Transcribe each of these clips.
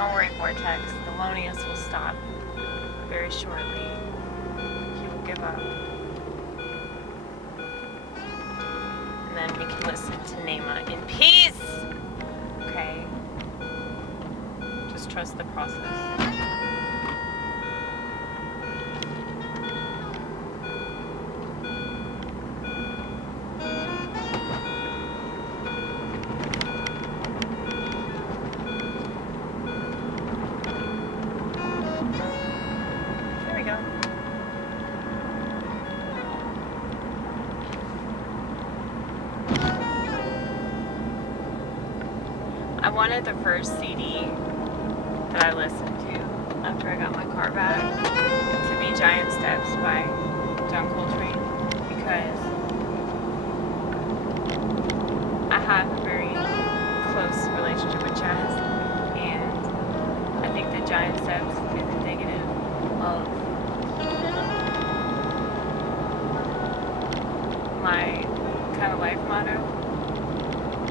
Don't worry, Vortex. The thelonious will stop very shortly. He will give up. And then we can listen to naima in peace. Okay? Just trust the process. I wanted the first CD that I listened to after I got my car back to be Giant Steps by John Coltrane, because I have a very close relationship with jazz, and I think that Giant Steps is indicative of my kind of life motto.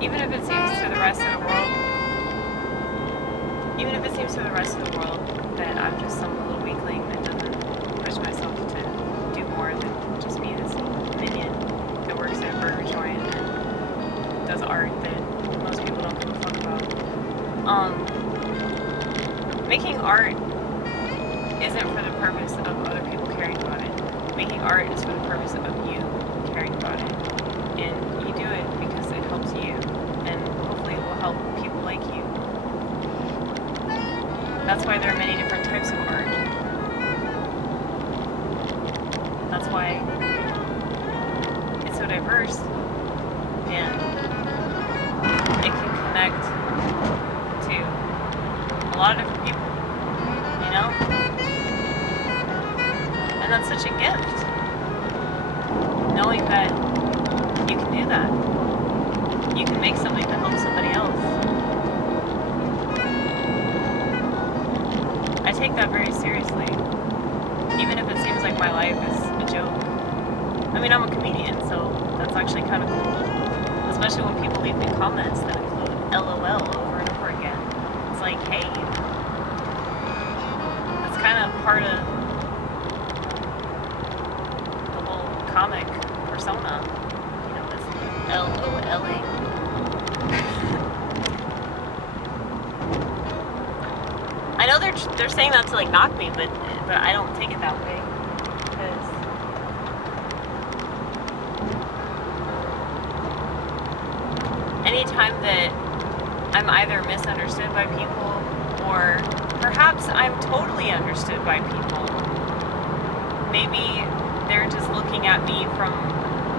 Even if it seems to the rest of the world, that I'm just some little weakling that doesn't push myself to do more than just be this minion that works at a burger joint and does art that most people don't give a fuck about. Making art isn't for the purpose of other people caring about it. Making art is for the purpose of you caring about it. And you do it because it helps you, and hopefully it will help people like you. That's why there are many different types of art. That's why it's so diverse, and it can connect to a lot of different people, you know? And that's such a gift, knowing that you can do that. You can make something that helps somebody else. I take that very seriously, even if it seems like my life is a joke. I mean, I'm a comedian, so that's actually kind of cool. Especially when people leave me comments that include LOL over and over again. It's like, hey, that's kind of part of the whole comic persona. You know, this LOLing. I know they're saying that to like knock me, but I don't take it that way, because anytime that I'm either misunderstood by people, or perhaps I'm totally understood by people, maybe they're just looking at me from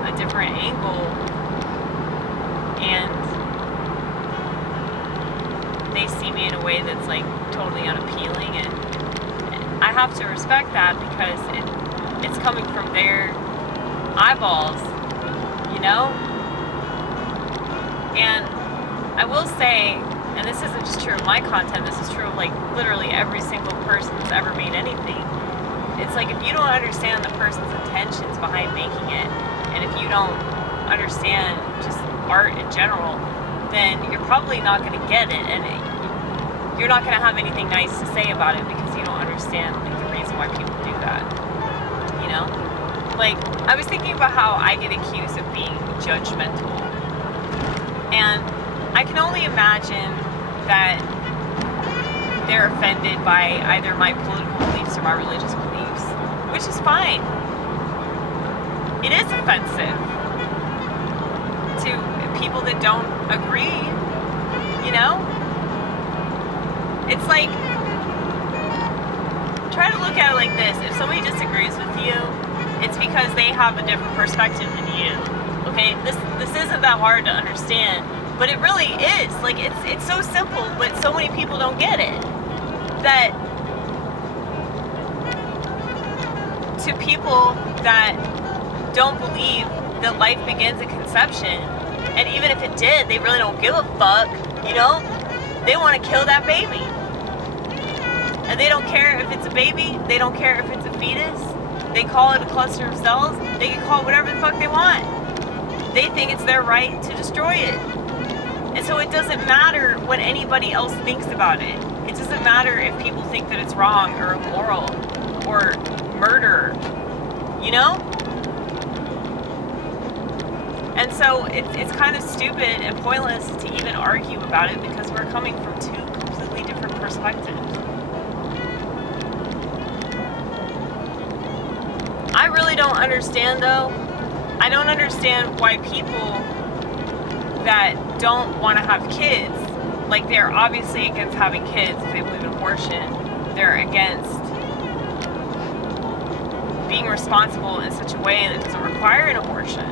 a different angle, and they see me in a way that's like totally unappealing, and I have to respect that because it's coming from their eyeballs, you know? And I will say, and this isn't just true of my content, this is true of like literally every single person that's ever made anything. It's like, if you don't understand the person's intentions behind making it, and if you don't understand just art in general, then you're probably not going to get it, and you're not going to have anything nice to say about it because you don't understand like the reason why people do that, you know? Like, I was thinking about how I get accused of being judgmental, and I can only imagine that they're offended by either my political beliefs or my religious beliefs, which is fine. It is offensive to people that don't agree, you know? It's like, try to look at it like this. If somebody disagrees with you, it's because they have a different perspective than you. Okay? This isn't that hard to understand, but it really is. Like, it's so simple, but so many people don't get it. That to people that don't believe that life begins at conception, and even if it did, they really don't give a fuck, you know? They want to kill that baby. And they don't care if it's a baby, they don't care if it's a fetus, they call it a cluster of cells, they can call it whatever the fuck they want. They think it's their right to destroy it. And so it doesn't matter what anybody else thinks about it. It doesn't matter if people think that it's wrong or immoral or murder, you know? And so it's kind of stupid and pointless to even argue about it because we're coming from two completely different perspectives. I really don't understand, though. I don't understand why people that don't want to have kids, like they're obviously against having kids if they believe in abortion, they're against being responsible in such a way that doesn't require an abortion,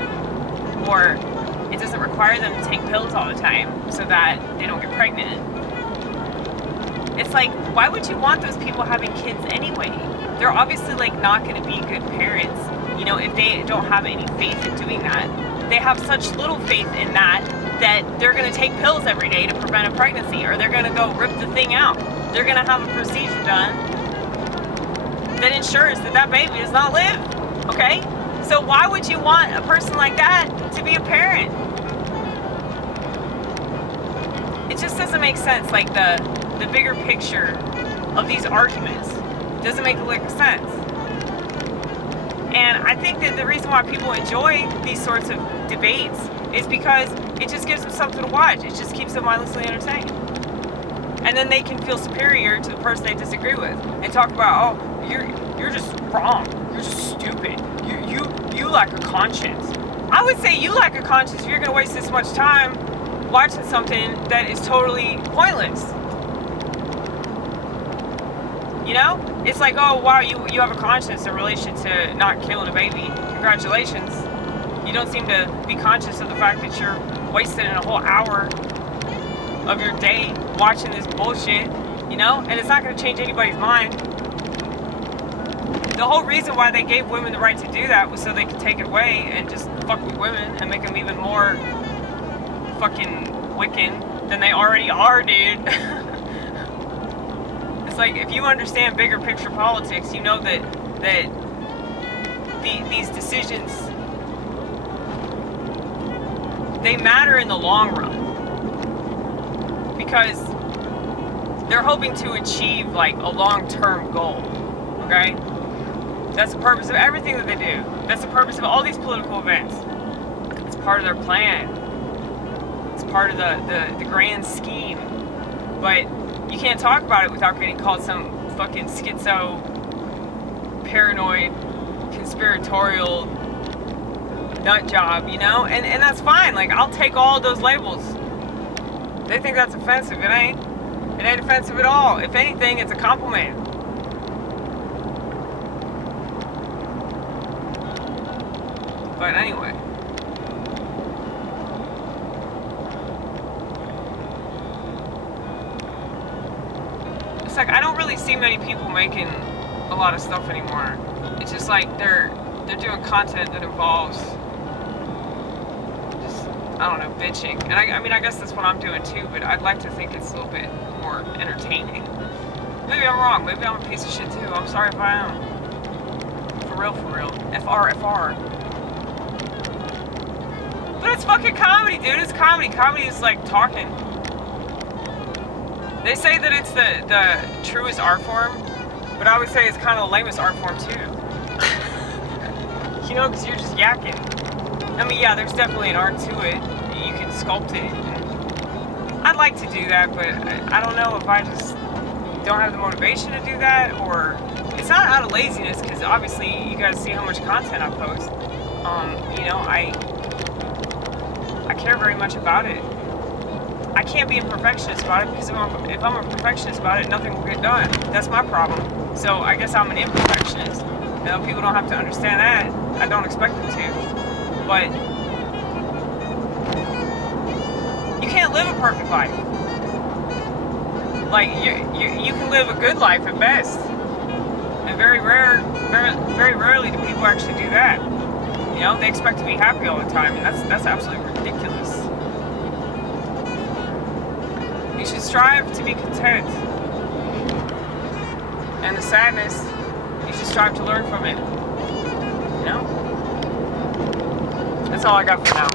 or it doesn't require them to take pills all the time so that they don't get pregnant. It's like, why would you want those people having kids anyway? They're obviously like not going to be good parents, you know, if they don't have any faith in doing that. They have such little faith in that they're going to take pills every day to prevent a pregnancy, or they're going to go rip the thing out. They're going to have a procedure done that ensures that baby does not live, okay? So why would you want a person like that to be a parent? It just doesn't make sense, like the bigger picture of these arguments doesn't make a lick of sense. And I think that the reason why people enjoy these sorts of debates is because it just gives them something to watch. It just keeps them mindlessly entertained. And then they can feel superior to the person they disagree with and talk about, oh, you're just wrong. You're just stupid. You lack a conscience. I would say you lack a conscience if you're going to waste this much time watching something that is totally pointless. You know? It's like, oh, wow, you have a conscience in relation to not killing a baby. Congratulations. You don't seem to be conscious of the fact that you're wasting a whole hour of your day watching this bullshit, you know? And it's not going to change anybody's mind. The whole reason why they gave women the right to do that was so they could take it away and just fuck with women and make them even more fucking Wiccan than they already are, dude. It's like, if you understand bigger picture politics, you know that these decisions, they matter in the long run because they're hoping to achieve like a long-term goal, okay? That's the purpose of everything that they do. That's the purpose of all these political events. It's part of their plan. It's part of the grand scheme. But you can't talk about it without getting called some fucking schizo, paranoid, conspiratorial nut job, you know? And that's fine. Like, I'll take all of those labels. They think that's offensive. It ain't. It ain't offensive at all. If anything, it's a compliment. But anyway. It's like, I don't really see many people making a lot of stuff anymore. It's just like they're doing content that involves just, I don't know, bitching. And I mean, I guess that's what I'm doing too, but I'd like to think it's a little bit more entertaining. Maybe I'm wrong. Maybe I'm a piece of shit too. I'm sorry if I am. For real, for real. FR. But it's fucking comedy, dude. It's comedy. Comedy is like talking. They say that it's the truest art form, but I would say it's kind of the lamest art form too. You know, because you're just yakking. I mean, yeah, there's definitely an art to it. You can sculpt it. I'd like to do that, but I don't know if I just don't have the motivation to do that, or it's not out of laziness, because obviously you guys see how much content I post. You know, I care very much about it. I can't be a perfectionist about it, because if I'm a perfectionist about it, nothing will get done. That's my problem. So I guess I'm an imperfectionist. You know, people don't have to understand that. I don't expect them to. But you can't live a perfect life. Like, you can live a good life at best. And very rarely do people actually do that. You know, they expect to be happy all the time, and that's absolutely ridiculous. You should strive to be content. And the sadness, you should strive to learn from it. You know? That's all I got for now.